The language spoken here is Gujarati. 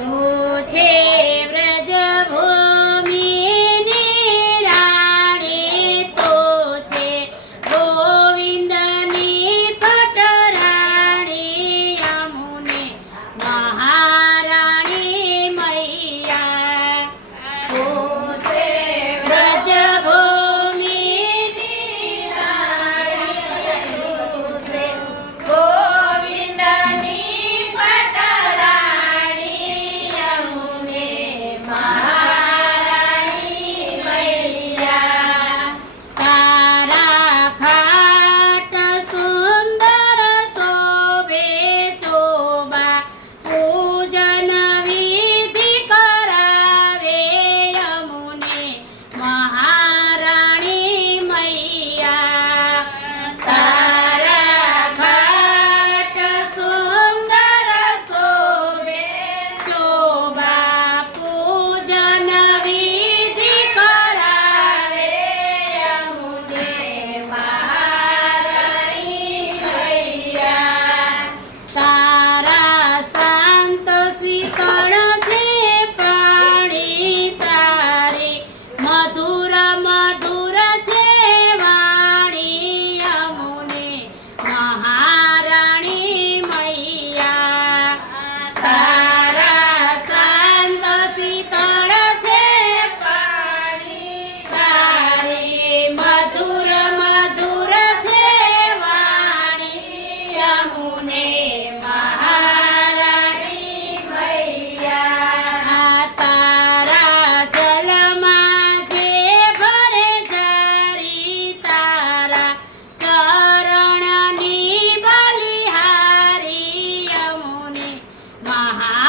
તું છે વ્રજભૂમિની રાણી, તું છે ગોવિંદની પટરાણી, યમુને મહારાણી મૈયા. તું છે વ્રજભૂમિની રાણી, તું છે ગોવિંદની પટરાણી, યમુને મહારાણી મૈયા. તારા ખાટ સુંદર શોભે ચોબા, પૂજન વિધિ કરાવે, યમુને મહારાણી મૈયા. તારા ઘાટ સુંદર શોભે ચોબા, પૂજન વિધિ કરાવે, યમુને મહારાણી મૈયા. તારા શાંત શીતળ છે પાણી, તારે મધુર મધુર છે વાણી, યમુને મહારાણી મૈયા. તારા શાંત શીતળ છે પાણી, તારે મધુર મધુર છે વાણી, યમુને મહારાણી મૈયા. તારા જલમાં જે ભરે જારી, તારા ચરણની બલિહારી, યમુને મહારાણી